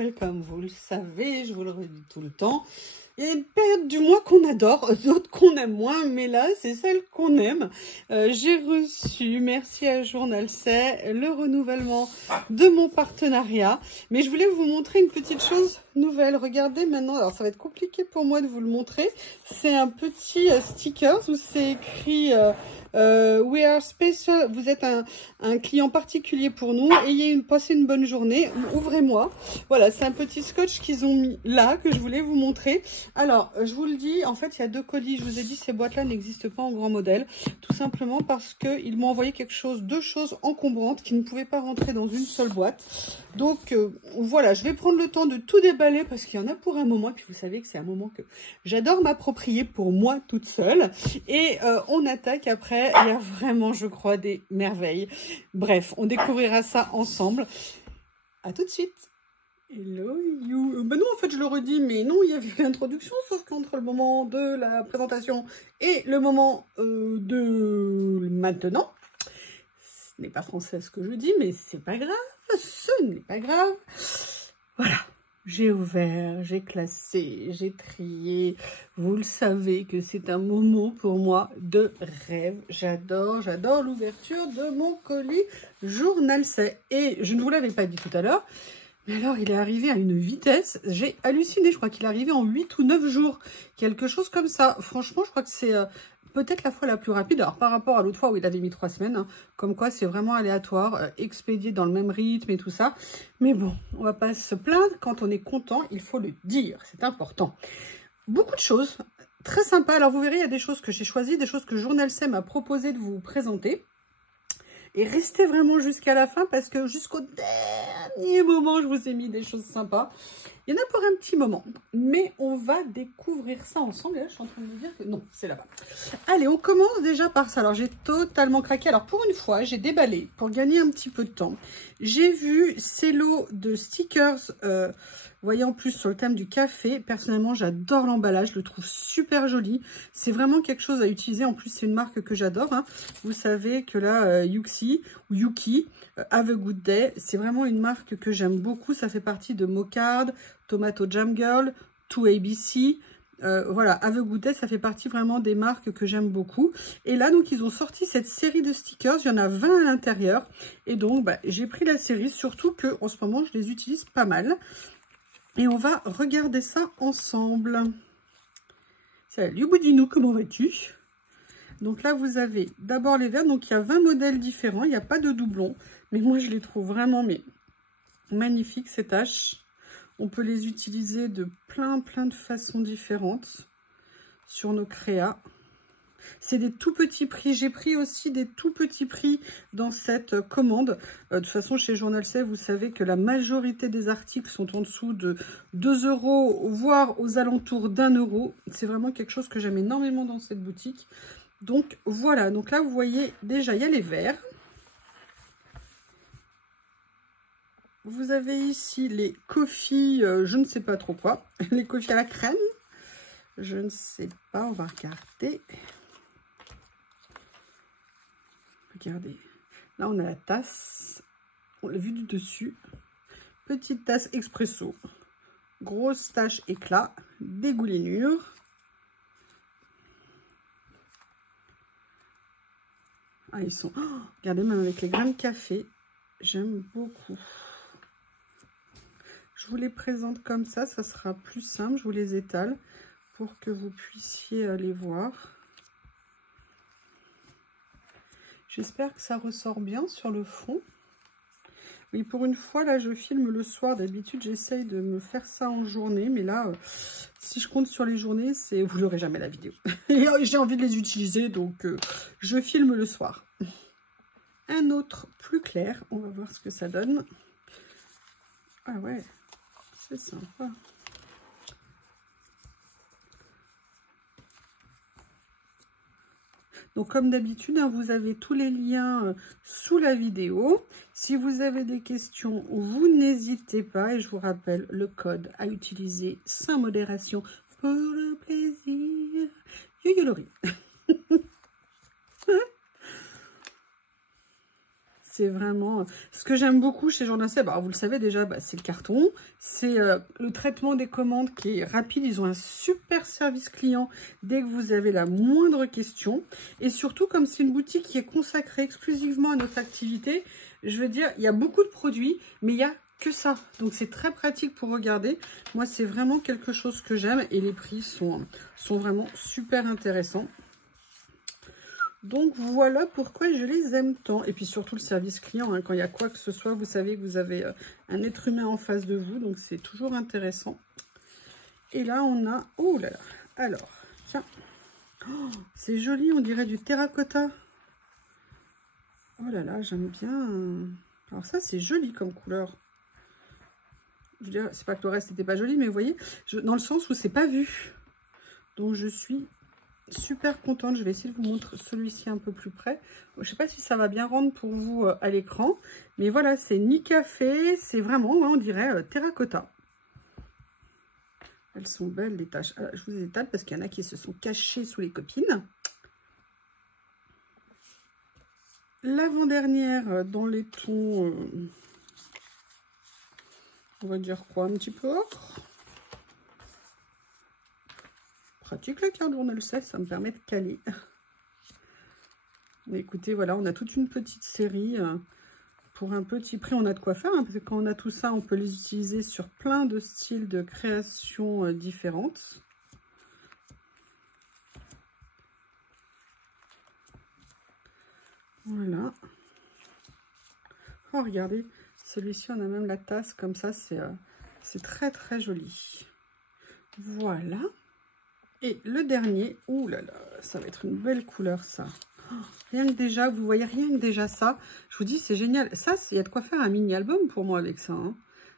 Noël, comme vous le savez, je vous le redis tout le temps. Il y a une période du mois qu'on adore, d'autres qu'on aime moins, mais là, c'est celle qu'on aime. J'ai reçu, merci à Journal C, le renouvellement de mon partenariat. Mais je voulais vous montrer une petite chose nouvelle. Regardez maintenant, alors ça va être compliqué pour moi de vous le montrer. C'est un petit sticker où c'est écrit We are special. Vous êtes un client particulier pour nous. Passez une bonne journée. Ouvrez-moi. Voilà, c'est un petit scotch qu'ils ont mis là, que je voulais vous montrer. Alors, je vous le dis, en fait, il y a deux colis. Je vous ai dit, ces boîtes-là n'existent pas en grand modèle. Tout simplement parce qu'ils m'ont envoyé deux choses encombrantes qui ne pouvaient pas rentrer dans une seule boîte. Donc, voilà, je vais prendre le temps de tout déballer parce qu'il y en a pour un moment. Et puis, vous savez que c'est un moment que j'adore m'approprier pour moi toute seule. Et on attaque après. Il y a vraiment, je crois, des merveilles. Bref, on découvrira ça ensemble. À tout de suite. Hello you. Ben non, en fait, je le redis, mais non, il y avait l'introduction, sauf qu'entre le moment de la présentation et le moment de maintenant, ce n'est pas français ce que je dis, mais c'est pas grave, ce n'est pas grave. Voilà, j'ai ouvert, j'ai classé, j'ai trié. Vous le savez que c'est un moment pour moi de rêve. J'adore l'ouverture de mon colis Journal C. Et je ne vous l'avais pas dit tout à l'heure, mais alors, il est arrivé à une vitesse, j'ai halluciné, je crois qu'il est arrivé en 8 ou 9 jours, quelque chose comme ça. Franchement, je crois que c'est peut-être la fois la plus rapide, alors par rapport à l'autre fois où il avait mis 3 semaines, hein, comme quoi c'est vraiment aléatoire, expédié dans le même rythme et tout ça. Mais bon, on va pas se plaindre, quand on est content, il faut le dire, c'est important. Beaucoup de choses, très sympa. Alors vous verrez, il y a des choses que j'ai choisies, des choses que Journal C m'a proposé de vous présenter. Et restez vraiment jusqu'à la fin parce que jusqu'au dernier moment, je vous ai mis des choses sympas. Il y en a pour un petit moment, mais on va découvrir ça ensemble. Et là, je suis en train de me dire que non, c'est là-bas. Allez, on commence déjà par ça. Alors, j'ai totalement craqué. Alors, pour une fois, j'ai déballé pour gagner un petit peu de temps. J'ai vu ces lots de stickers, vous voyez, en plus sur le thème du café. Personnellement, j'adore l'emballage, je le trouve super joli. C'est vraiment quelque chose à utiliser. En plus, c'est une marque que j'adore, hein. Vous savez que là, Yuki, Have a Good Day, c'est vraiment une marque que j'aime beaucoup. Ça fait partie de Mocard, Tomato Jam Girl, 2ABC. Voilà, Have a Good Day, ça fait partie vraiment des marques que j'aime beaucoup. Et là, donc, ils ont sorti cette série de stickers. Il y en a 20 à l'intérieur. Et donc, bah, j'ai pris la série, surtout que en ce moment, je les utilise pas mal. Et on va regarder ça ensemble. Salut Boudinou, comment vas-tu? Donc là, vous avez d'abord les verres. Donc, il y a 20 modèles différents. Il n'y a pas de doublons. Mais moi, je les trouve vraiment magnifiques, ces taches. On peut les utiliser de plein de façons différentes sur nos créas. C'est des tout petits prix. J'ai pris aussi des tout petits prix dans cette commande. De toute façon, chez Journal C, vous savez que la majorité des articles sont en dessous de 2 €, voire aux alentours d'1 €. C'est vraiment quelque chose que j'aime énormément dans cette boutique. Donc voilà, donc là, vous voyez déjà, il y a les verres. Vous avez ici les coffees, je ne sais pas trop quoi. Les coffees à la crème. Je ne sais pas, on va regarder. Regardez, là on a la tasse, on l'a vu du dessus, petite tasse expresso, grosse tache éclat, dégoulinure. Ah, ils sont, oh, regardez, même avec les grains de café, j'aime beaucoup. Je vous les présente comme ça sera plus simple, je vous les étale pour que vous puissiez les voir. J'espère que ça ressort bien sur le fond. Oui, pour une fois, là, je filme le soir. D'habitude, j'essaye de me faire ça en journée. Mais là, si je compte sur les journées, vous n'aurez jamais la vidéo. Et j'ai envie de les utiliser, donc je filme le soir. Un autre plus clair. On va voir ce que ça donne. Ah ouais, c'est sympa. Donc, comme d'habitude, hein, vous avez tous les liens sous la vidéo. Si vous avez des questions, vous n'hésitez pas. Et je vous rappelle le code à utiliser sans modération pour le plaisir. Yoyolori. C'est vraiment ce que j'aime beaucoup chez Jourdain Seb. Alors, vous le savez déjà, c'est le carton. C'est le traitement des commandes qui est rapide. Ils ont un super service client dès que vous avez la moindre question. Et surtout, comme c'est une boutique qui est consacrée exclusivement à notre activité, je veux dire, il y a beaucoup de produits, mais il y a que ça. Donc, c'est très pratique pour regarder. Moi, c'est vraiment quelque chose que j'aime et les prix sont vraiment super intéressants. Donc voilà pourquoi je les aime tant. Et puis surtout le service client, hein, quand il y a quoi que ce soit, vous savez que vous avez un être humain en face de vous. Donc c'est toujours intéressant. Et là on a... Oh là là. Alors, tiens. Oh, c'est joli, on dirait du terracotta. Oh là là, j'aime bien. Alors ça c'est joli comme couleur. Je veux dire, c'est pas que le reste n'était pas joli, mais vous voyez, dans le sens où c'est pas vu. Donc je suis... super contente. Je vais essayer de vous montrer celui-ci un peu plus près. Je ne sais pas si ça va bien rendre pour vous à l'écran. Mais voilà, c'est ni café. C'est vraiment, ouais, on dirait terracotta. Elles sont belles les taches. Alors, je vous les étale parce qu'il y en a qui se sont cachées sous les copines. L'avant-dernière dans les tons... on va dire quoi? Un petit peu ocre. Pratique la carte journal 16, ça me permet de caler. Mais écoutez, voilà, on a toute une petite série pour un petit prix. On a de quoi faire, hein, parce que quand on a tout ça, on peut les utiliser sur plein de styles de création différentes. Voilà. Oh, regardez, celui-ci, on a même la tasse comme ça, c'est très très joli. Voilà. Et le dernier, ouh là là, ça va être une belle couleur ça. Oh, rien que déjà, vous voyez, rien que déjà ça, je vous dis, c'est génial. Ça, il y a de quoi faire un mini-album pour moi avec ça. Hein.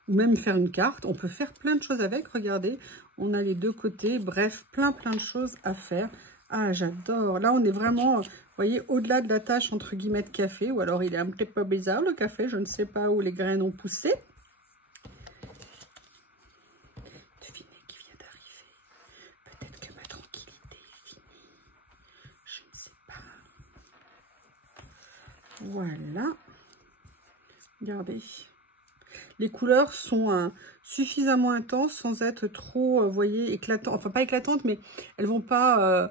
Ou même faire une carte, on peut faire plein de choses avec, regardez. On a les deux côtés, bref, plein de choses à faire. Ah, j'adore. Là, on est vraiment, vous voyez, au-delà de la tâche entre guillemets de café. Ou alors, il est un petit peu bizarre le café, je ne sais pas où les graines ont poussé. Voilà, regardez, les couleurs sont suffisamment intenses sans être trop, vous voyez, éclatantes, enfin pas éclatantes, mais elles vont pas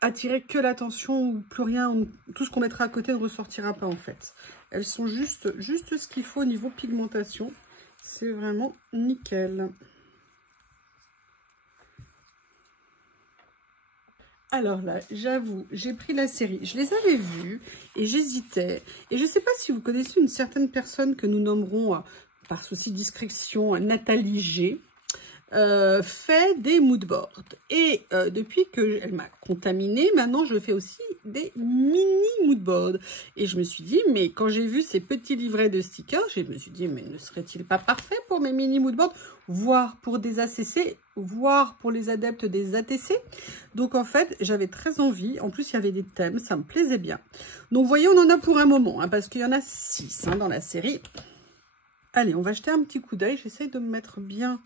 attirer que l'attention ou plus rien, tout ce qu'on mettra à côté ne ressortira pas en fait. Elles sont juste ce qu'il faut au niveau pigmentation, c'est vraiment nickel. Alors là, j'avoue, j'ai pris la série. Je les avais vus et j'hésitais. Et je ne sais pas si vous connaissez une certaine personne que nous nommerons, par souci de discrétion, Nathalie G. Fait des moodboards. Et depuis qu'elle m'a contaminée, maintenant je fais aussi des mini moodboards. Et je me suis dit, mais quand j'ai vu ces petits livrets de stickers, je me suis dit, mais ne serait-il pas parfait pour mes mini moodboards, voire pour des ACC, voire pour les adeptes des ATC. Donc en fait, j'avais très envie. En plus, il y avait des thèmes, ça me plaisait bien. Donc vous voyez, on en a pour un moment, hein, parce qu'il y en a 6 dans la série. Allez, on va jeter un petit coup d'œil. J'essaye de me mettre bien.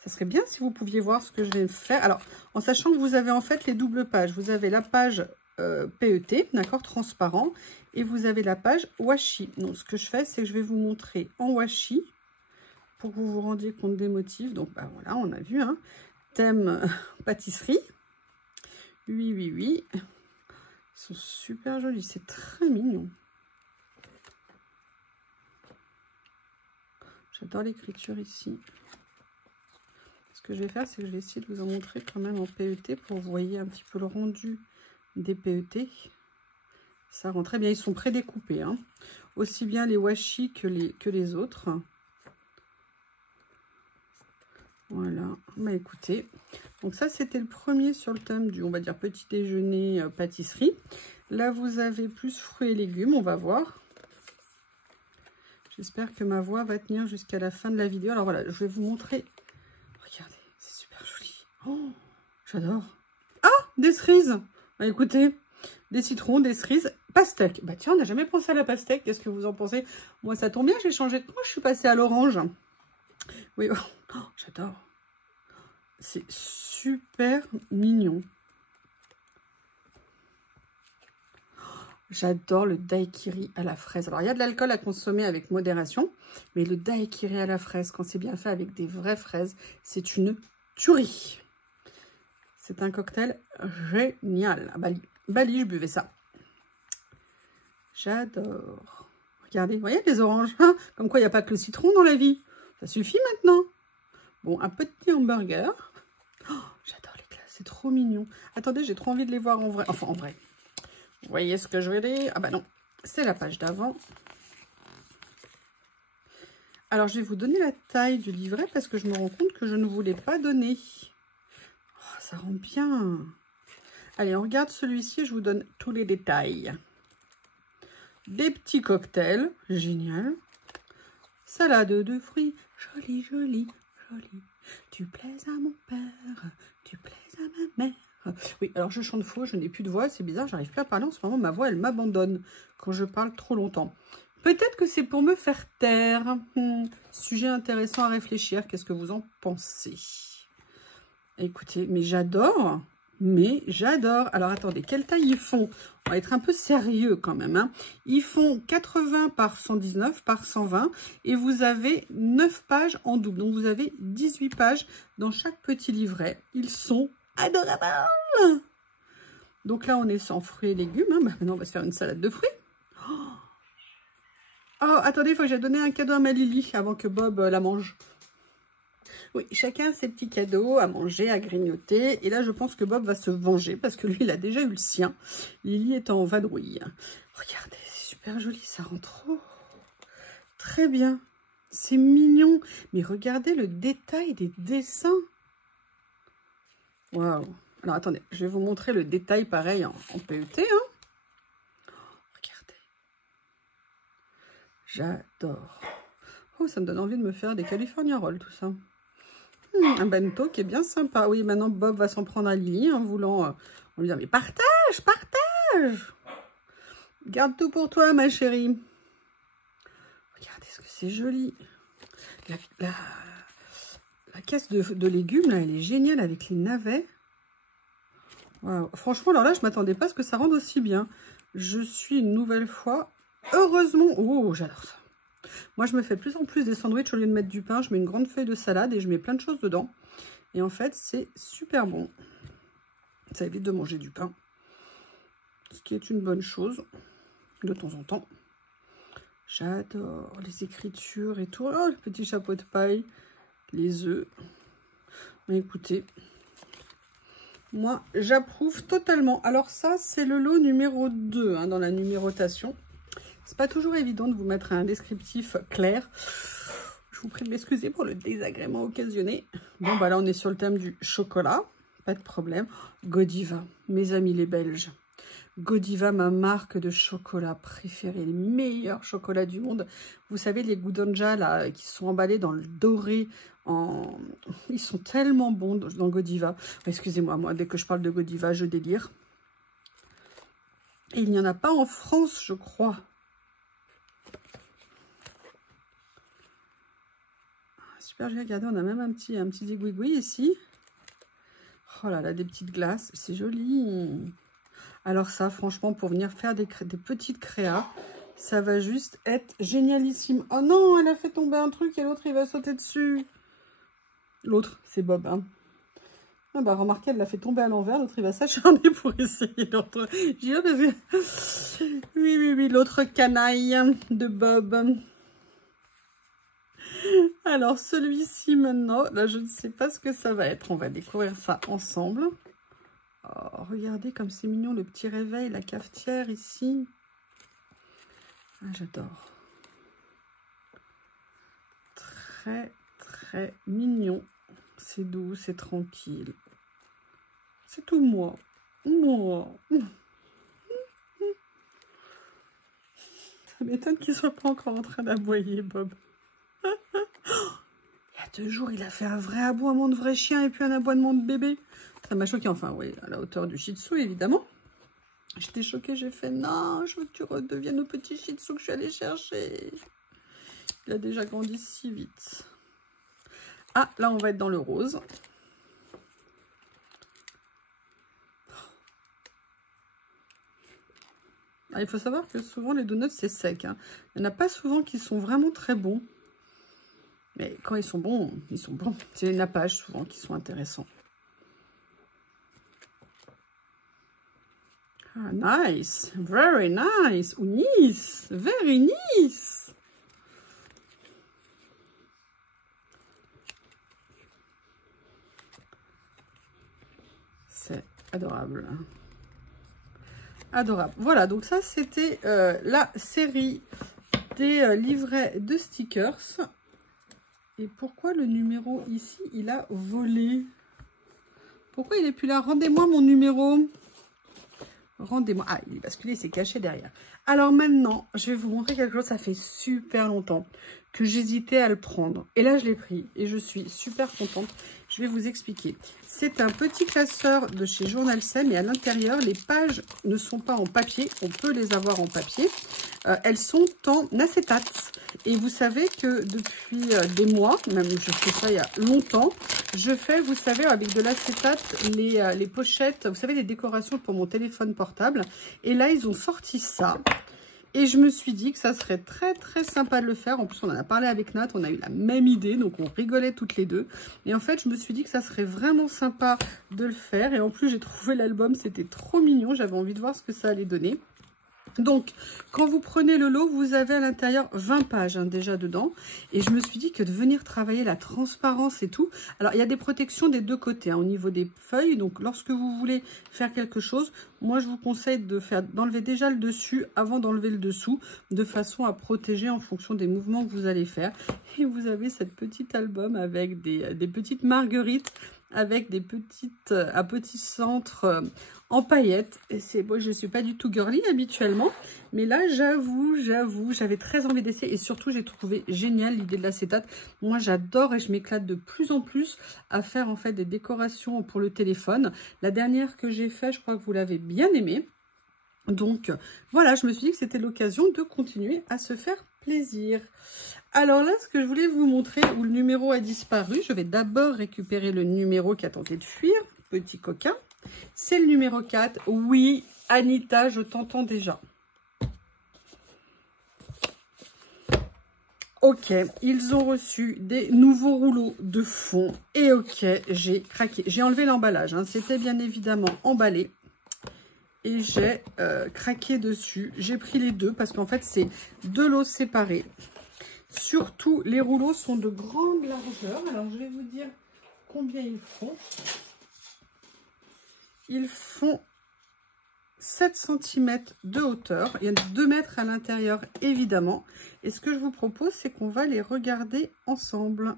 Ça serait bien si vous pouviez voir ce que je vais faire. Alors, en sachant que vous avez en fait les doubles pages. Vous avez la page PET, d'accord, transparent. Et vous avez la page washi. Donc, ce que je fais, c'est que je vais vous montrer en washi pour que vous vous rendiez compte des motifs. Donc, bah, voilà, on a vu, hein, thème pâtisserie. Oui, oui, oui. Ils sont super jolis. C'est très mignon. J'adore l'écriture ici. Ce que je vais faire, c'est que je vais essayer de vous en montrer quand même en PET pour que vous voyez un petit peu le rendu des PET. Ça rend très bien. Ils sont prédécoupés, hein. Aussi bien les washi que les autres. Voilà. Bah écoutez, donc ça c'était le premier sur le thème du, on va dire, petit déjeuner pâtisserie. Là vous avez plus fruits et légumes, on va voir. J'espère que ma voix va tenir jusqu'à la fin de la vidéo. Alors voilà, je vais vous montrer. Regardez, c'est super joli. Oh, j'adore. Ah, des cerises. Bah, écoutez, des citrons, des cerises, pastèque. Bah tiens, on n'a jamais pensé à la pastèque. Qu'est-ce que vous en pensez? Moi, ça tombe bien, j'ai changé de couche. Je suis passée à l'orange. Oui, oh, j'adore. C'est super mignon. J'adore le daiquiri à la fraise. Alors, il y a de l'alcool à consommer avec modération, mais le daiquiri à la fraise, quand c'est bien fait avec des vraies fraises, c'est une tuerie. C'est un cocktail génial. À Bali. Bali, je buvais ça. J'adore. Regardez, vous voyez les oranges, hein, comme quoi il n'y a pas que le citron dans la vie. Ça suffit maintenant. Bon, un petit hamburger. Oh, j'adore les glaces, c'est trop mignon. Attendez, j'ai trop envie de les voir en vrai. Enfin, en vrai. Vous voyez ce que je veux dire? Ah bah non, c'est la page d'avant. Alors, je vais vous donner la taille du livret parce que je me rends compte que je ne vous l'ai pas donné. Oh, ça rend bien. Allez, on regarde celui-ci, je vous donne tous les détails. Des petits cocktails, génial. Salade de fruits, jolie, jolie, jolie. Tu plais à mon père, tu plais à ma mère. Oui, alors je chante faux, je n'ai plus de voix, c'est bizarre, j'arrive plus à parler en ce moment, ma voix elle m'abandonne quand je parle trop longtemps. Peut-être que c'est pour me faire taire. Sujet intéressant à réfléchir, qu'est-ce que vous en pensez? Écoutez, mais j'adore. Alors attendez, quelle taille ils font? On va être un peu sérieux quand même. Hein. Ils font 80 par 119 par 120 et vous avez 9 pages en double. Donc vous avez 18 pages dans chaque petit livret. Ils sont adorables. Donc là, on est sans fruits et légumes. Hein. Bah, maintenant, on va se faire une salade de fruits. Oh, attendez, il faut que j'ai donné un cadeau à ma Lily avant que Bob la mange. Oui, chacun ses petits cadeaux à manger, à grignoter. Et là, je pense que Bob va se venger parce que lui, il a déjà eu le sien. Lily est en vadrouille. Regardez, c'est super joli, ça rend trop. Très bien. C'est mignon. Mais regardez le détail des dessins. Waouh. Alors, attendez, je vais vous montrer le détail pareil en PET. Hein. Regardez. J'adore. Oh, ça me donne envie de me faire des California Rolls, tout ça. Un bento qui est bien sympa. Oui, maintenant Bob va s'en prendre à Lily en voulant on lui dit mais partage, partage. Garde tout pour toi, ma chérie. Regardez ce que c'est joli. La caisse de légumes, là, elle est géniale avec les navets. Wow. Franchement, alors là, je ne m'attendais pas à ce que ça rende aussi bien. Je suis une nouvelle fois, heureusement... Oh, j'adore ça. Moi, je me fais de plus en plus des sandwichs au lieu de mettre du pain. Je mets une grande feuille de salade et je mets plein de choses dedans. Et en fait, c'est super bon. Ça évite de manger du pain. Ce qui est une bonne chose de temps en temps. J'adore les écritures et tout. Oh, le petit chapeau de paille. Les œufs. Mais écoutez, moi, j'approuve totalement. Alors ça, c'est le lot numéro 2 hein, dans la numérotation. C'est pas toujours évident de vous mettre un descriptif clair. Je vous prie de m'excuser pour le désagrément occasionné. Bon, bah là, on est sur le thème du chocolat. Pas de problème. Godiva, mes amis les Belges. Godiva, ma marque de chocolat préférée. Les meilleurs chocolats du monde. Vous savez, les Gudonja, là, qui sont emballés dans le doré. Ils sont tellement bons dans Godiva. Excusez-moi, moi, dès que je parle de Godiva, je délire. Et il n'y en a pas en France, je crois. Super, j'ai regardé, on a même un petit zigouigoui ici. Oh là là, des petites glaces, c'est joli. Alors ça, franchement, pour venir faire des petites créas, ça va juste être génialissime. Oh non, elle a fait tomber un truc et l'autre, il va sauter dessus. L'autre, c'est Bob. Hein. Ah bah, remarquez, elle l'a fait tomber à l'envers. L'autre, il va s'acharner pour essayer l'autre. Oui, l'autre canaille de Bob. Alors, celui-ci, maintenant, là, je ne sais pas ce que ça va être. On va découvrir ça ensemble. Oh, regardez comme c'est mignon, le petit réveil, la cafetière ici. Ah, j'adore. Très, très mignon. C'est doux, c'est tranquille. C'est tout moi. Moi. Ça m'étonne qu'il ne soit pas encore en train d'aboyer, Bob. Il y a 2 jours, il a fait un vrai aboiement de vrai chien et puis un aboiement de bébé. Ça m'a choqué, enfin, oui, à la hauteur du Shih Tzu, évidemment. J'étais choquée, j'ai fait, non, je veux que tu redeviennes le petit Shih Tzu que je suis allée chercher. Il a déjà grandi si vite. Ah, là, on va être dans le rose. Ah, il faut savoir que souvent les donuts c'est sec. Hein. Il n'y en a pas souvent qui sont vraiment très bons. Mais quand ils sont bons, ils sont bons. C'est les nappages souvent qui sont intéressants. Ah, nice. Very nice. Oh, nice. Very nice. C'est adorable. Adorable. Voilà, donc ça c'était la série des livrets de stickers. Et pourquoi le numéro ici, il a volé? Pourquoi il n'est plus là? Rendez-moi mon numéro. Rendez-moi. Ah, il est basculé, il s'est caché derrière. Alors maintenant, je vais vous montrer quelque chose. Ça fait super longtemps que j'hésitais à le prendre. Et là, je l'ai pris et je suis super contente. Je vais vous expliquer. C'est un petit classeur de chez Journal C, mais à l'intérieur, les pages ne sont pas en papier. On peut les avoir en papier. Elles sont en acétate. Et vous savez que depuis des mois, même je fais ça il y a longtemps, je fais, vous savez, avec de l'acétate, les pochettes, vous savez, les décorations pour mon téléphone portable. Et là, ils ont sorti ça. Et je me suis dit que ça serait très très sympa de le faire. En plus, on en a parlé avec Nat, on a eu la même idée, donc on rigolait toutes les deux. Et en fait, je me suis dit que ça serait vraiment sympa de le faire. Et en plus, j'ai trouvé l'album, c'était trop mignon. J'avais envie de voir ce que ça allait donner. Donc, quand vous prenez le lot, vous avez à l'intérieur 20 pages hein, déjà dedans. Et je me suis dit que de venir travailler la transparence et tout. Alors, il y a des protections des deux côtés hein, au niveau des feuilles. Donc, lorsque vous voulez faire quelque chose, moi, je vous conseille d'enlever déjà le dessus avant d'enlever le dessous, de façon à protéger en fonction des mouvements que vous allez faire. Et vous avez cette petite album avec des petites marguerites, avec des petites, un petit centre en paillettes. Et c'est moi, je ne suis pas du tout girly habituellement, mais là, j'avoue, j'avais très envie d'essayer et surtout, j'ai trouvé génial l'idée de l'acétate. Moi, j'adore et je m'éclate de plus en plus à faire en fait des décorations pour le téléphone. La dernière que j'ai fait, je crois que vous l'avez bien aimée. Donc, voilà, je me suis dit que c'était l'occasion de continuer à se faire plaisir. Alors là, ce que je voulais vous montrer, où le numéro a disparu, je vais d'abord récupérer le numéro qui a tenté de fuir, petit coquin. C'est le numéro 4. Oui, Anita, je t'entends déjà. Ok, ils ont reçu des nouveaux rouleaux de fond. Et ok, j'ai craqué. J'ai enlevé l'emballage. Hein. C'était bien évidemment emballé. Et j'ai craqué dessus. J'ai pris les deux parce qu'en fait, c'est deux lots séparés. Surtout, les rouleaux sont de grande largeur. Alors, je vais vous dire combien ils font. Ils font 7 cm de hauteur. Il y a 2 mètres à l'intérieur, évidemment. Et ce que je vous propose, c'est qu'on va les regarder ensemble.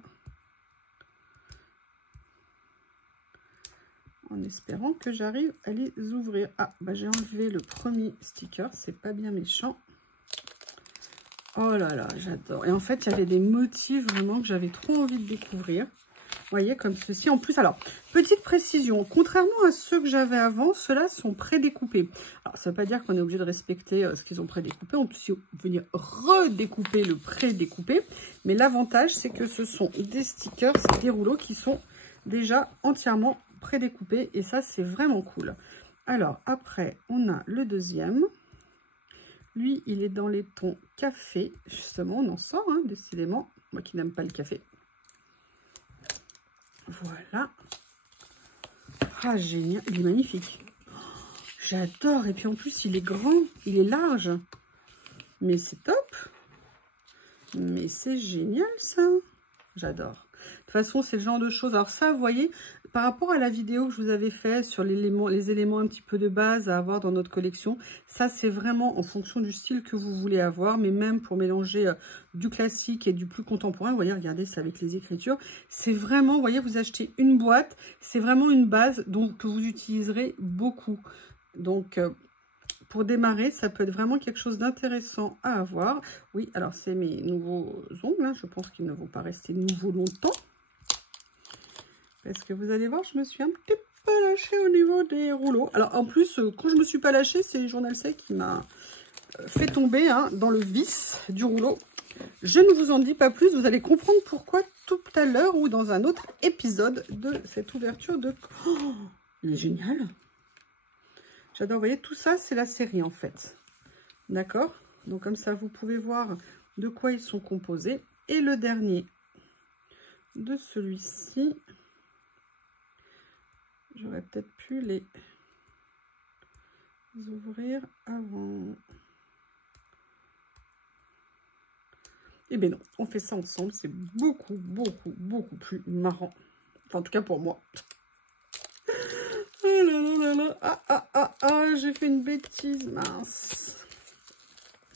En espérant que j'arrive à les ouvrir. Ah, bah j'ai enlevé le premier sticker. C'est pas bien méchant. Oh là là, j'adore. Et en fait, il y avait des motifs vraiment que j'avais trop envie de découvrir. Vous voyez, comme ceci. En plus, alors, petite précision. Contrairement à ceux que j'avais avant, ceux-là sont prédécoupés. Alors, ça ne veut pas dire qu'on est obligé de respecter ce qu'ils ont prédécoupé. On peut aussi venir redécouper le prédécoupé. Mais l'avantage, c'est que ce sont des stickers, des rouleaux qui sont déjà entièrement prédécoupés. Et ça, c'est vraiment cool. Alors, après, on a le deuxième. Lui, il est dans les tons café. Justement, on en sort, hein, décidément. Moi qui n'aime pas le café. Voilà. Ah, génial. Il est magnifique. J'adore. Et puis en plus, il est grand. Il est large. Mais c'est top. Mais c'est génial, ça. J'adore. De toute façon, c'est le genre de choses. Alors ça, vous voyez, par rapport à la vidéo que je vous avais fait sur les éléments un petit peu de base à avoir dans notre collection, ça, c'est vraiment en fonction du style que vous voulez avoir, mais même pour mélanger du classique et du plus contemporain. Vous voyez, regardez, c'est avec les écritures. C'est vraiment, vous voyez, vous achetez une boîte, c'est vraiment une base que vous utiliserez beaucoup. Donc, pour démarrer, ça peut être vraiment quelque chose d'intéressant à avoir. Oui, alors c'est mes nouveaux ongles. Hein. Je pense qu'ils ne vont pas rester nouveaux longtemps. Parce que vous allez voir, je me suis un petit peu lâchée au niveau des rouleaux. Alors en plus, quand je ne me suis pas lâchée, c'est Journal C qui m'a fait tomber hein, dans le vis du rouleau. Je ne vous en dis pas plus, vous allez comprendre pourquoi tout à l'heure ou dans un autre épisode de cette ouverture de... Oh, il est génial. J'adore, vous voyez, tout ça, c'est la série en fait. D'accord? Donc comme ça, vous pouvez voir de quoi ils sont composés. Et le dernier de celui-ci, j'aurais peut-être pu les ouvrir avant. Eh bien non, on fait ça ensemble, c'est beaucoup plus marrant. Enfin, en tout cas pour moi. Oh là là là là. J'ai fait une bêtise, mince.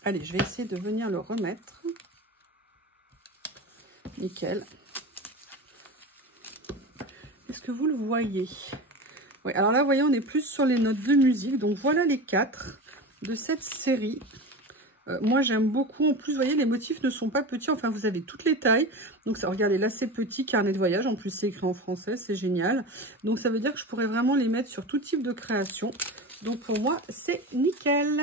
Allez, je vais essayer de venir le remettre. Nickel. Est-ce que vous le voyez? Oui, alors là, vous voyez, on est plus sur les notes de musique. Donc voilà les 4 de cette série. Moi, j'aime beaucoup. En plus, vous voyez, les motifs ne sont pas petits. Enfin, vous avez toutes les tailles. Donc, ça, regardez, là, c'est petit, carnet de voyage. En plus, c'est écrit en français. C'est génial. Donc, ça veut dire que je pourrais vraiment les mettre sur tout type de création. Donc, pour moi, c'est nickel.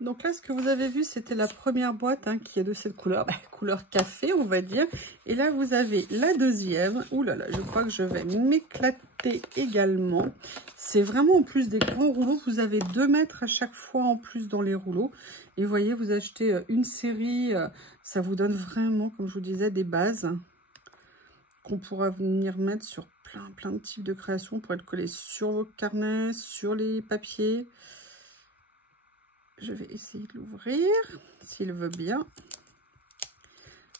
Donc là, ce que vous avez vu, c'était la première boîte hein, qui est de cette couleur. Couleur café, on va dire. Et là, vous avez la deuxième. Ouh là là, je crois que je vais m'éclater également. C'est vraiment en plus des grands rouleaux. Vous avez 2 mètres à chaque fois en plus dans les rouleaux. Et vous voyez, vous achetez une série, ça vous donne vraiment, comme je vous disais, des bases qu'on pourra venir mettre sur plein de types de créations pour être collé sur vos carnets, sur les papiers. Je vais essayer de l'ouvrir, s'il veut bien.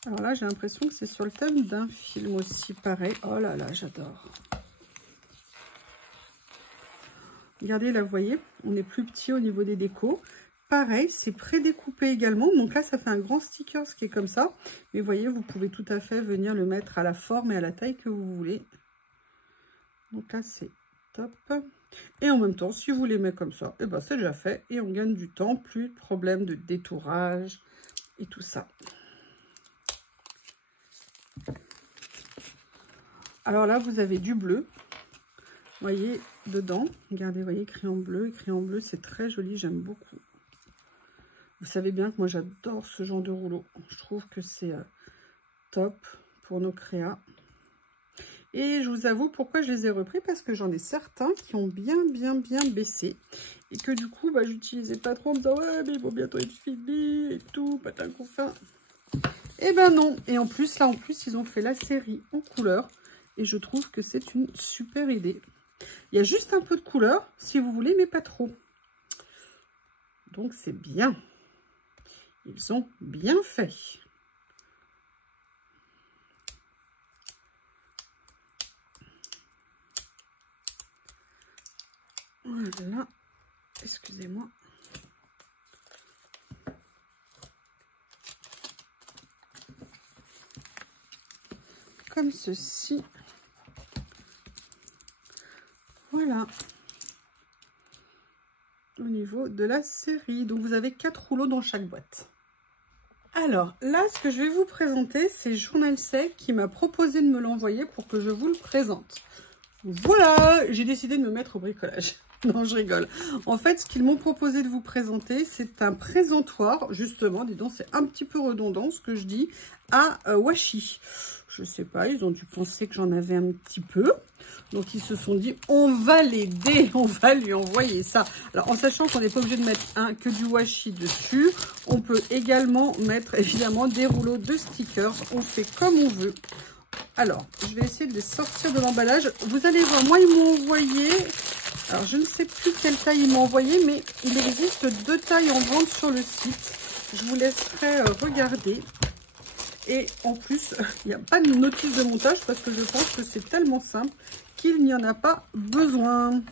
Alors là, j'ai l'impression que c'est sur le thème d'un film aussi, pareil. Oh là là, j'adore. Regardez, là, vous voyez, on est plus petit au niveau des décos. Pareil, c'est prédécoupé également. Donc là, ça fait un grand sticker, ce qui est comme ça. Mais vous voyez, vous pouvez tout à fait venir le mettre à la forme et à la taille que vous voulez. Donc là, c'est top. Et en même temps, si vous les mettez comme ça, et ben c'est déjà fait. Et on gagne du temps, plus de problème de détourage et tout ça. Alors là, vous avez du bleu. Vous voyez, dedans, regardez, vous voyez, écrit en bleu, c'est très joli, j'aime beaucoup. Vous savez bien que moi j'adore ce genre de rouleau. Je trouve que c'est top pour nos créas. Et je vous avoue pourquoi je les ai repris, parce que j'en ai certains qui ont bien baissé. Et que du coup, bah, j'utilisais pas trop en me disant ouais mais ils vont bientôt être finis et tout, patin confin. Et ben non. Et en plus, là ils ont fait la série en couleur. Et je trouve que c'est une super idée. Il y a juste un peu de couleur, si vous voulez, mais pas trop. Donc c'est bien. Ils ont bien fait. Voilà. Excusez-moi. Comme ceci. Voilà. Au niveau de la série. Donc vous avez 4 rouleaux dans chaque boîte. Alors là, ce que je vais vous présenter, c'est Journal Sec qui m'a proposé de me l'envoyer pour que je vous le présente. Voilà, j'ai décidé de me mettre au bricolage. Non, je rigole. En fait, ce qu'ils m'ont proposé de vous présenter, c'est un présentoir, justement, dis donc, c'est un petit peu redondant ce que je dis, à washi. Je sais pas, ils ont dû penser que j'en avais un petit peu. Donc, ils se sont dit, on va l'aider, on va lui envoyer ça. Alors, en sachant qu'on n'est pas obligé de mettre que du washi dessus, on peut également mettre, évidemment, des rouleaux de stickers. On fait comme on veut. Alors, je vais essayer de les sortir de l'emballage. Vous allez voir, moi, ils m'ont envoyé... Alors, je ne sais plus quelle taille ils m'ont envoyé, mais il existe 2 tailles en vente sur le site. Je vous laisserai regarder. Et en plus, il n'y a pas de notice de montage parce que je pense que c'est tellement simple qu'il n'y en a pas besoin.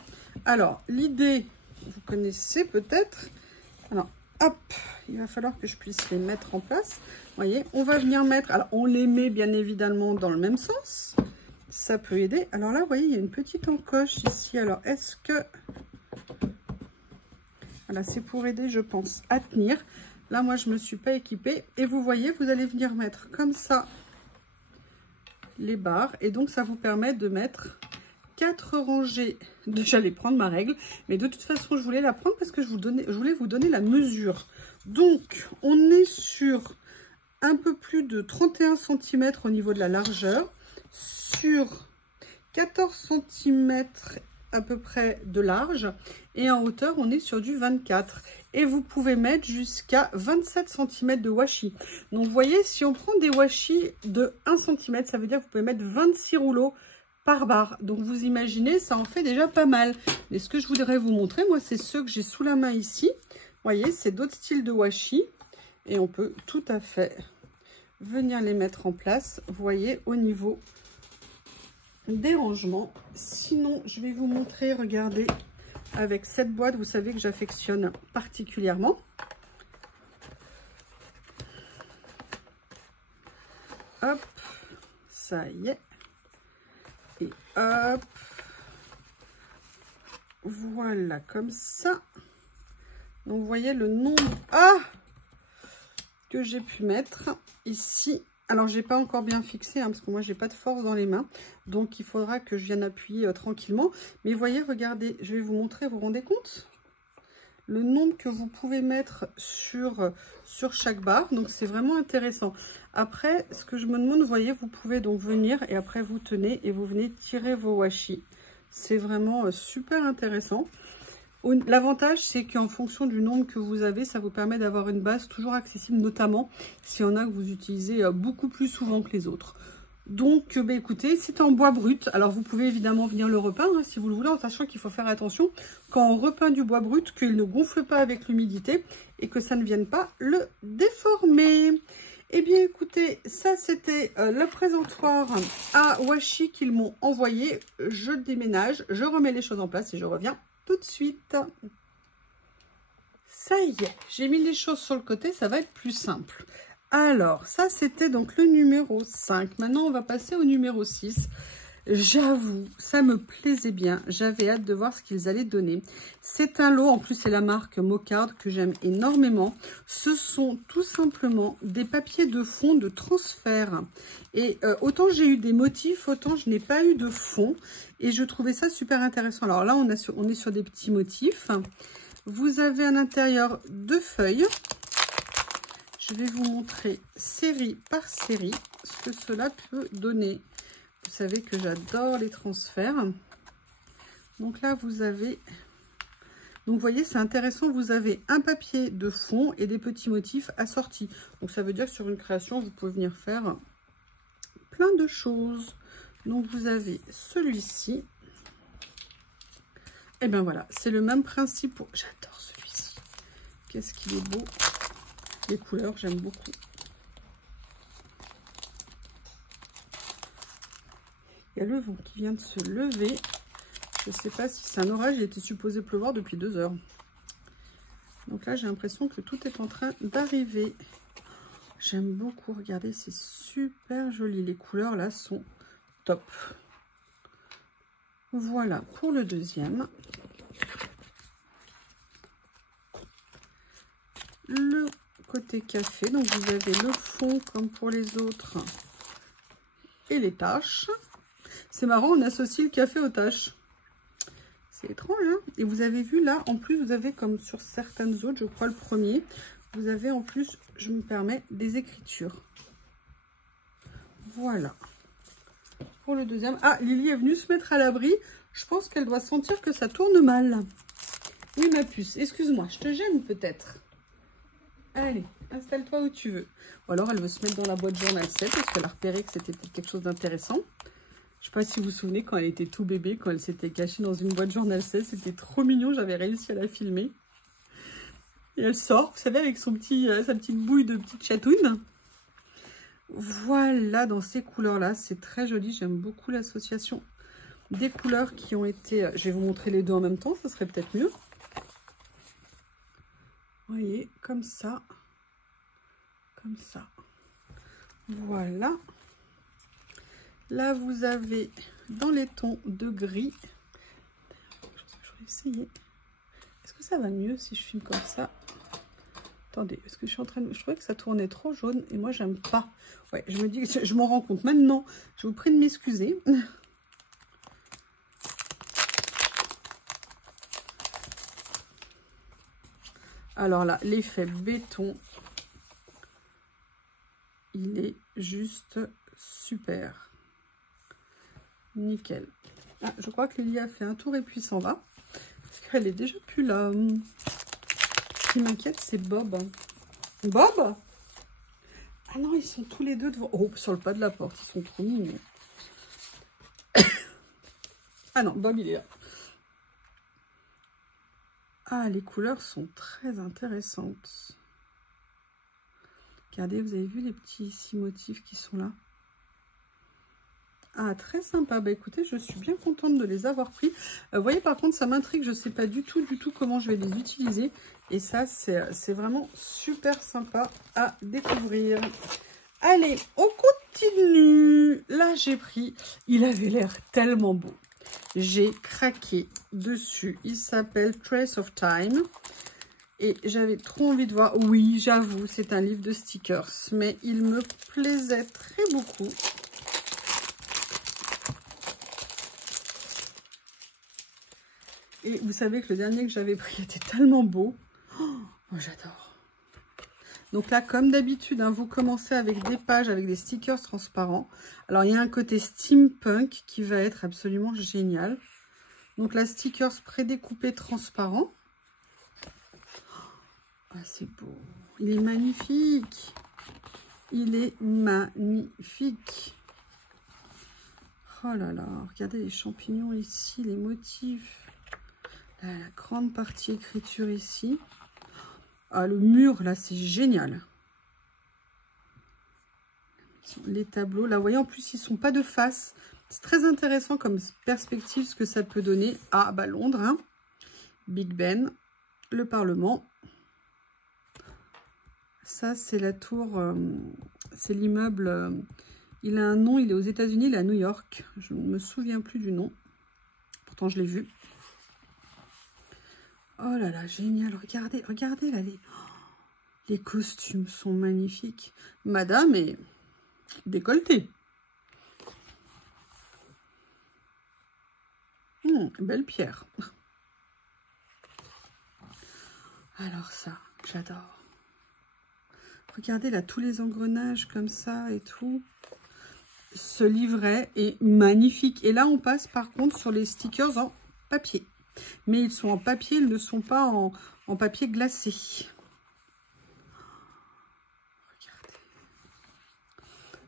Alors, l'idée, vous connaissez peut-être. Alors, hop, il va falloir que je puisse les mettre en place. Vous voyez, on va venir mettre... Alors, on les met bien évidemment dans le même sens. Ça peut aider. Alors là, vous voyez, il y a une petite encoche ici. Alors, est-ce que... Voilà, c'est pour aider, je pense, à tenir. Là, moi, je ne me suis pas équipée. Et vous voyez, vous allez venir mettre comme ça les barres. Et donc, ça vous permet de mettre 4 rangées. J'allais prendre ma règle. Mais de toute façon, je voulais la prendre parce que je voulais vous donner la mesure. Donc, on est sur un peu plus de 31 cm au niveau de la largeur. Sur 14 cm à peu près de large et en hauteur on est sur du 24 et vous pouvez mettre jusqu'à 27 cm de washi. Donc vous voyez, si on prend des washi de 1 cm, ça veut dire que vous pouvez mettre 26 rouleaux par barre. Donc vous imaginez, ça en fait déjà pas mal. Mais ce que je voudrais vous montrer, moi, c'est ceux que j'ai sous la main ici. Vous voyez, c'est d'autres styles de washi et on peut tout à fait venir les mettre en place, vous voyez, au niveau des rangements. Sinon, je vais vous montrer, regardez, avec cette boîte, vous savez que j'affectionne particulièrement. Hop, ça y est. Et hop, voilà, comme ça. Donc, vous voyez le nombre que j'ai pu mettre ici. Alors, j'ai pas encore bien fixé, parce que moi, j'ai pas de force dans les mains. Donc, il faudra que je vienne appuyer tranquillement. Mais vous voyez, regardez, je vais vous montrer, vous vous rendez compte? Le nombre que vous pouvez mettre sur chaque barre. Donc, c'est vraiment intéressant. Après, ce que je me demande, vous voyez, vous pouvez donc venir et après, vous tenez et vous venez tirer vos washi. C'est vraiment super intéressant. L'avantage, c'est qu'en fonction du nombre que vous avez, ça vous permet d'avoir une base toujours accessible, notamment s'il y en a que vous utilisez beaucoup plus souvent que les autres. Donc, écoutez, c'est en bois brut. Alors, vous pouvez évidemment venir le repeindre si vous le voulez, en sachant qu'il faut faire attention quand on repeint du bois brut, qu'il ne gonfle pas avec l'humidité et que ça ne vienne pas le déformer. Eh bien, écoutez, ça, c'était le présentoir à washi qu'ils m'ont envoyé. Je déménage, je remets les choses en place et je reviens tout de suite. Ça y est, j'ai mis les choses sur le côté, ça va être plus simple. Alors, ça, c'était donc le numéro 5. Maintenant, on va passer au numéro 6. J'avoue, ça me plaisait bien. J'avais hâte de voir ce qu'ils allaient donner. C'est un lot, en plus, c'est la marque Mocard que j'aime énormément. Ce sont tout simplement des papiers de fond de transfert. Et autant j'ai eu des motifs, autant je n'ai pas eu de fond. Et je trouvais ça super intéressant. Alors là, on est sur des petits motifs. Vous avez à l'intérieur 2 feuilles. Je vais vous montrer série par série ce que cela peut donner. Vous savez que j'adore les transferts. Donc là, vous avez... Donc, vous voyez, c'est intéressant. Vous avez un papier de fond et des petits motifs assortis. Donc, ça veut dire que sur une création, vous pouvez venir faire plein de choses. Donc, vous avez celui-ci. Et bien, voilà. C'est le même principe. J'adore celui-ci. Qu'est-ce qu'il est beau. Les couleurs, j'aime beaucoup. Il y a le vent qui vient de se lever. Je ne sais pas si c'est un orage. Il était supposé pleuvoir depuis 2 heures. Donc là, j'ai l'impression que tout est en train d'arriver. J'aime beaucoup. Regardez, c'est super joli. Les couleurs là sont top. Voilà pour le deuxième. Le côté café. Donc vous avez le fond comme pour les autres. Et les taches. C'est marrant, on associe le café aux taches. C'est étrange, hein? Et vous avez vu là, en plus, vous avez comme sur certaines autres, je crois le premier, vous avez en plus, je me permets, des écritures. Voilà. Pour le deuxième. Ah, Lily est venue se mettre à l'abri. Je pense qu'elle doit sentir que ça tourne mal. Oui, ma puce, excuse-moi, je te gêne peut-être. Allez, installe-toi où tu veux. Ou alors, elle veut se mettre dans la boîte journal 7 parce qu'elle a repéré que c'était peut-être quelque chose d'intéressant. Je ne sais pas si vous vous souvenez, quand elle était tout bébé, quand elle s'était cachée dans une boîte journal 16, c'était trop mignon, j'avais réussi à la filmer. Et elle sort, vous savez, avec sa petite bouille de petite chatouine. Voilà, dans ces couleurs-là, c'est très joli. J'aime beaucoup l'association des couleurs qui ont été... Je vais vous montrer les deux en même temps, ça serait peut-être mieux. Vous voyez, comme ça. Comme ça. Voilà. Là, vous avez dans les tons de gris. Je vais essayer. Est-ce que ça va mieux si je filme comme ça? Attendez, parce que je suis en train de... Je trouvais que ça tournait trop jaune et moi, j'aime pas. Ouais, je me dis que je m'en rends compte maintenant. Je vous prie de m'excuser. Alors là, l'effet béton, il est juste super. Nickel. Ah, je crois que Lily a fait un tour et puis s'en va. Parce qu'elle est déjà plus là. Ce qui m'inquiète, c'est Bob. Bob? Ah non, ils sont tous les deux devant. Oh, sur le pas de la porte, ils sont trop mignons. Ah non, Bob, il est là. Ah, les couleurs sont très intéressantes. Regardez, vous avez vu les petits 6 motifs qui sont là? Ah, très sympa. Bah écoutez, je suis bien contente de les avoir pris. Vous voyez, par contre, ça m'intrigue. Je ne sais pas du tout comment je vais les utiliser. Et ça, c'est vraiment super sympa à découvrir. Allez, on continue. Là, j'ai pris. Il avait l'air tellement beau. J'ai craqué dessus. Il s'appelle Trace of Time. Et j'avais trop envie de voir. Oui, j'avoue, c'est un livre de stickers. Mais il me plaisait très beaucoup. Et vous savez que le dernier que j'avais pris était tellement beau. Oh, j'adore. Donc là, comme d'habitude, hein, vous commencez avec des pages, avec des stickers transparents. Alors, il y a un côté steampunk qui va être absolument génial. Donc là, stickers prédécoupés transparents. Ah, c'est beau. Il est magnifique. Il est magnifique. Oh là là, regardez les champignons ici, les motifs. Là, la grande partie écriture ici. Ah, le mur, là, c'est génial. Les tableaux, là, vous voyez, en plus, ils ne sont pas de face. C'est très intéressant comme perspective, ce que ça peut donner. Ah, bah, Londres, hein. Big Ben, le Parlement. Ça, c'est la tour, c'est l'immeuble. Il a un nom, il est aux États-Unis, il est à New York. Je ne me souviens plus du nom. Pourtant, je l'ai vu. Oh là là, génial. Regardez, regardez là, les costumes sont magnifiques. Madame est décolletée. Belle pierre. Alors ça, j'adore. Regardez là, tous les engrenages comme ça et tout. Ce livret est magnifique. Et là, on passe par contre sur les stickers en papier. Mais ils sont en papier, ils ne sont pas en papier glacé. Regardez.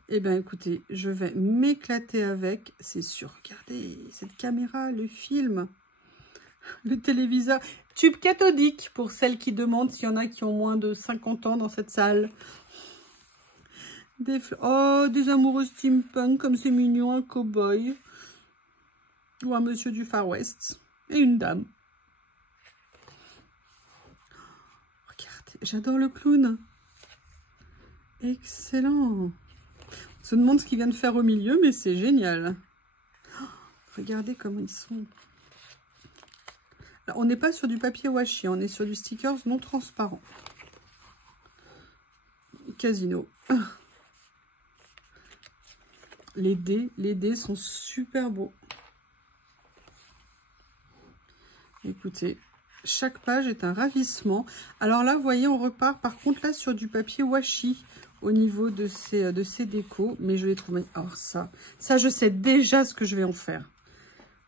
Eh bien, écoutez, je vais m'éclater avec, c'est sûr. Regardez, cette caméra, le film, le téléviseur. Tube cathodique, pour celles qui demandent s'il y en a qui ont moins de 50 ans dans cette salle. Oh, des amoureux steampunk, comme c'est mignon, un cow-boy. Ou un monsieur du Far West. Et une dame. Regardez, j'adore le clown. Excellent. On se demande ce qu'il vient de faire au milieu, mais c'est génial. Oh, regardez comment ils sont. Alors, on n'est pas sur du papier washi, on est sur du stickers non transparent. Casino. Les dés sont super beaux. Écoutez, chaque page est un ravissement. Alors là, vous voyez, on repart par contre là sur du papier washi au niveau de ces décos. Mais je les trouve... Alors ça, je sais déjà ce que je vais en faire.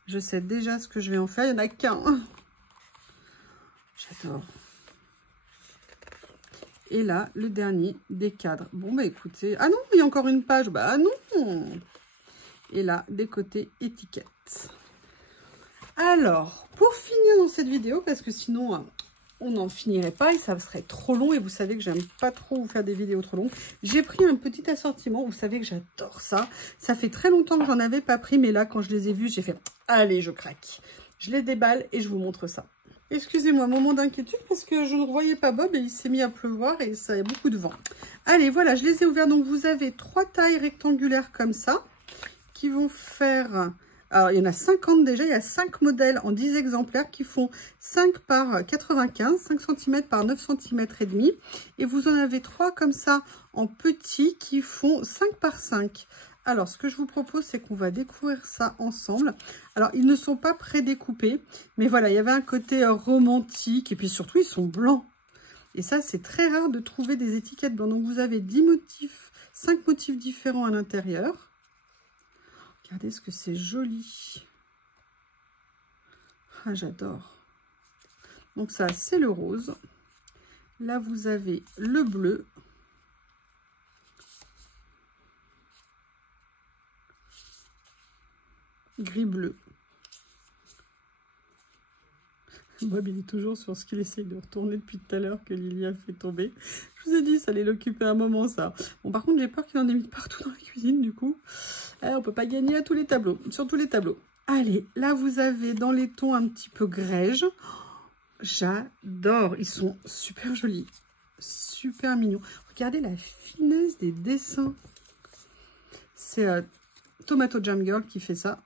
Je sais déjà ce que je vais en faire. Il n'y en a qu'un. J'adore. Et là, le dernier, des cadres. Bon, bah écoutez... Ah non, il y a encore une page. Bah non. Et là, des côtés étiquettes. Alors, pour finir dans cette vidéo, parce que sinon, on n'en finirait pas et ça serait trop long. Et vous savez que j'aime pas trop vous faire des vidéos trop longues. J'ai pris un petit assortiment. Vous savez que j'adore ça. Ça fait très longtemps que j'en avais pas pris. Mais là, quand je les ai vus, j'ai fait, allez, je craque. Je les déballe et je vous montre ça. Excusez-moi, moment d'inquiétude parce que je ne voyais pas Bob et il s'est mis à pleuvoir et ça a beaucoup de vent. Allez, voilà, je les ai ouverts. Donc, vous avez 3 tailles rectangulaires comme ça qui vont faire... Alors, il y en a 50 déjà. Il y a 5 modèles en 10 exemplaires qui font 5 par 95, 5 cm par 9 cm et demi. Et vous en avez 3 comme ça en petits qui font 5 par 5. Alors, ce que je vous propose, c'est qu'on va découvrir ça ensemble. Alors, ils ne sont pas prédécoupés, mais voilà, il y avait un côté romantique et puis surtout, ils sont blancs. Et ça, c'est très rare de trouver des étiquettes blancs. Donc, vous avez 10 motifs, 5 motifs différents à l'intérieur. Regardez ce que c'est joli. Ah, j'adore. Donc ça, c'est le rose. Là, vous avez le bleu. Gris-bleu. Bob, il est toujours sur ce qu'il essaye de retourner depuis tout à l'heure que Lily a fait tomber. Je vous ai dit, ça allait l'occuper un moment, ça. Bon, par contre, j'ai peur qu'il en ait mis partout dans la cuisine, du coup. On peut pas gagner à tous les tableaux, sur tous les tableaux. Allez, là, vous avez dans les tons un petit peu grège. J'adore. Ils sont super jolis. Super mignons. Regardez la finesse des dessins. C'est Tomato Jam Girl qui fait ça.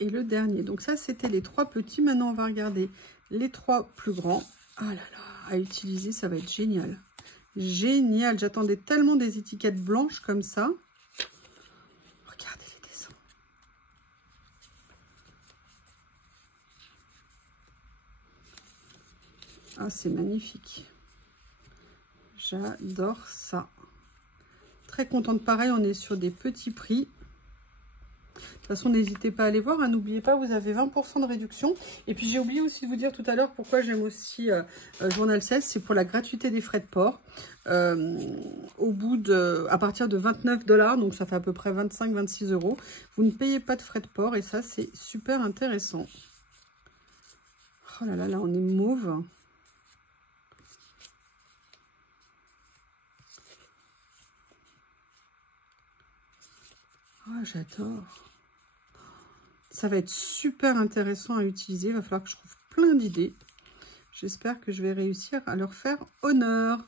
Et le dernier. Donc ça, c'était les 3 petits. Maintenant, on va regarder les 3 plus grands. Ah là là, à utiliser, ça va être génial. Génial. J'attendais tellement des étiquettes blanches comme ça. Regardez les dessins. Ah, c'est magnifique. J'adore ça. Très contente. Pareil, on est sur des petits prix. De toute façon, n'hésitez pas à aller voir. N'oubliez pas, vous avez 20% de réduction. Et puis, j'ai oublié aussi de vous dire tout à l'heure pourquoi j'aime aussi Journal 16. C'est pour la gratuité des frais de port. À partir de 29 $, donc ça fait à peu près 25-26 €. Vous ne payez pas de frais de port et ça, c'est super intéressant. Oh là là, là, on est mauve. Oh, j'adore. Ça va être super intéressant à utiliser. Il va falloir que je trouve plein d'idées. J'espère que je vais réussir à leur faire honneur.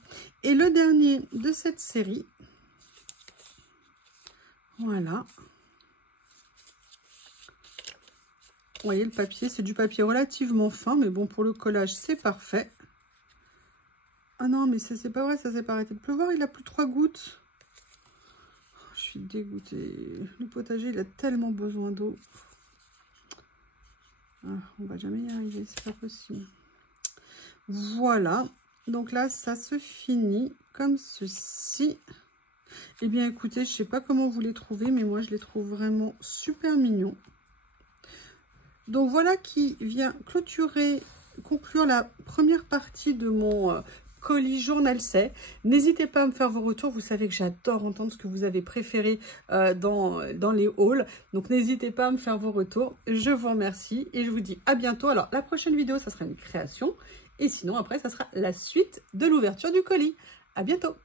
Et le dernier de cette série. Voilà. Vous voyez le papier, c'est du papier relativement fin. Mais bon, pour le collage, c'est parfait. Ah non, mais c'est pas vrai, ça s'est pas arrêté de pleuvoir. Il a plus 3 gouttes. Je suis dégoûtée. Le potager, il a tellement besoin d'eau. Ah, on va jamais y arriver, c'est pas possible. Voilà, donc là, ça se finit comme ceci. Eh bien, écoutez, je sais pas comment vous les trouvez, mais moi, je les trouve vraiment super mignons. Donc, voilà qui vient conclure la première partie de mon colis Journal 16. N'hésitez pas à me faire vos retours. Vous savez que j'adore entendre ce que vous avez préféré dans les hauls. Donc, n'hésitez pas à me faire vos retours. Je vous remercie et je vous dis à bientôt. Alors, la prochaine vidéo, ça sera une création. Et sinon, après, ça sera la suite de l'ouverture du colis. À bientôt.